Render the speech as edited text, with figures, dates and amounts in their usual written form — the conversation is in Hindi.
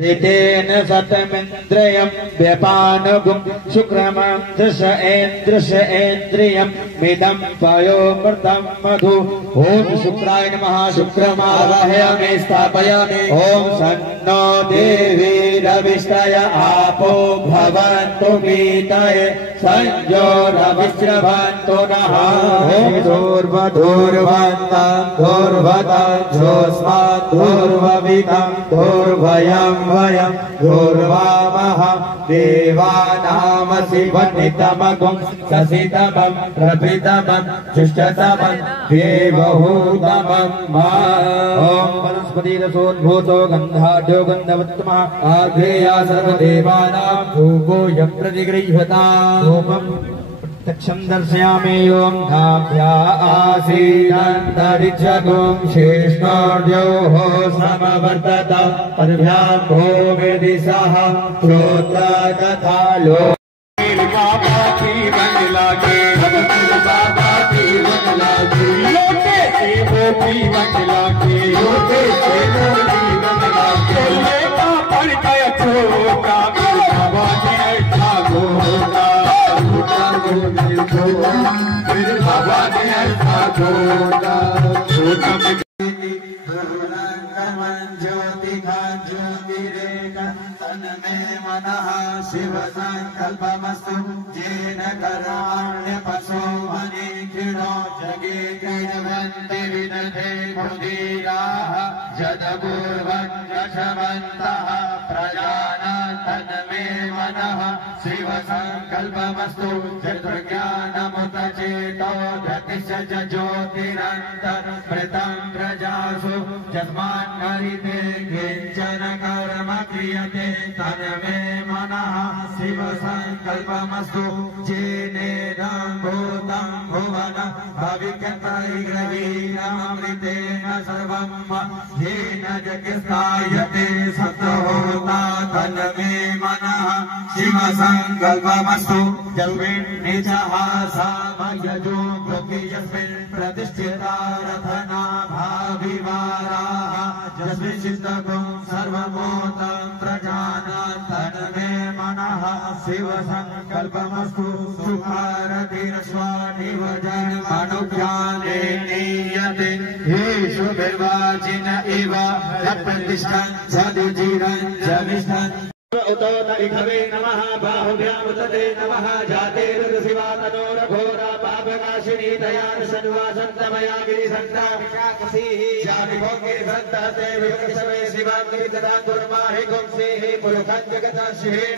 ऋतेन सतमिन्द्रियं व्यपानुगुं शुक्रमं दृश ऐन्द्रियं मिदं पयोमृतं मधु। ओम शुक्राय नमः। शुक्रमावाहयामि स्थापयामि। ओम सन्नो देवी रविष्टय आपो भवन्तु वीतये संयोरविश्रवन्तु नः। ओम धूर्वधूर्वन्तं धूर्वतं जोस्मात् धूर्ववितं धूर्वयं वयं धूर्वामः देवानामसि वनितमगुं ससितमं प्रभितमं जुष्टतमं देवहूतमं मा। ओम वनस्पतिरसोद्भूतो गन्धाढ्यो गन्धवत्तमः आग्नेया सर्वदेवानां धूपो यं प्रतिगृह्यताम्। प्रत्यक्षं दर्शयामि। ओम नाभ्या आसीदन्तरिक्षगुं शेषोर्योः समवर्तत पद्भ्यां भूमिर्दिशः श्रोत्र तथा लो। बाबा की मन लागे बाबा की मन लागे लोटे से वो की मन लागे लोटे से वो की मन लागे लेका पड़ गया छोटा बाबा ने ऐसा घोटा फिर बाबा ने ऐसा घोटा छोटा शिव संकल्पमस्तु जेन कर्माण्यपशो मनीषिणो जगे कृण्वन्ति विदधे मुदीराः जदपूर्वं यशवन्तः प्रजानां तन्मे मनः। शिव संकल्पमस्तु चतुर्ज्ञानमुत चेतो गतिश्च ज्योतिरन्तर्मृतं प्रजासु यस्मान्मरिते किञ्चन कर्म क्रियते तन्मे मनः। शिव संकल्पमस्तु जेनेदं भूतं भुवनं भविष्यत्यमृतेन सर्वं येन जगत्स्थायते सत्होता तन्मे मनः। शिव संकल्पमस्तु जल्विन्निचः सामयजो यस्मिन् प्रतिष्ठिता रथना भाविवाराः यस्मिन् सिद्धगुं सर्वभूतं प्रजानां तन्मे मनः। शिव संकल्पमस्तु सुखारतिरस्वानिव जन्मनुज्ञाने नीयते येषु निर्वाचिन इव प्रतिष्ठन् सदुजिरं जनिष्ठन्। उतो नरिखवे नमः बाहुभ्याम् उतते नमः जातेर्शिवा तनोरघोरा पापनाशिनी दयान् सन्वासन्तमया गिरिसन्ता विशाखसीः जातिभोगे सन्तः ते विवक्षवे शिवाङ्गिरितदान् दुर्माहि गुंसीः पुरुखं जगतः शिवेन।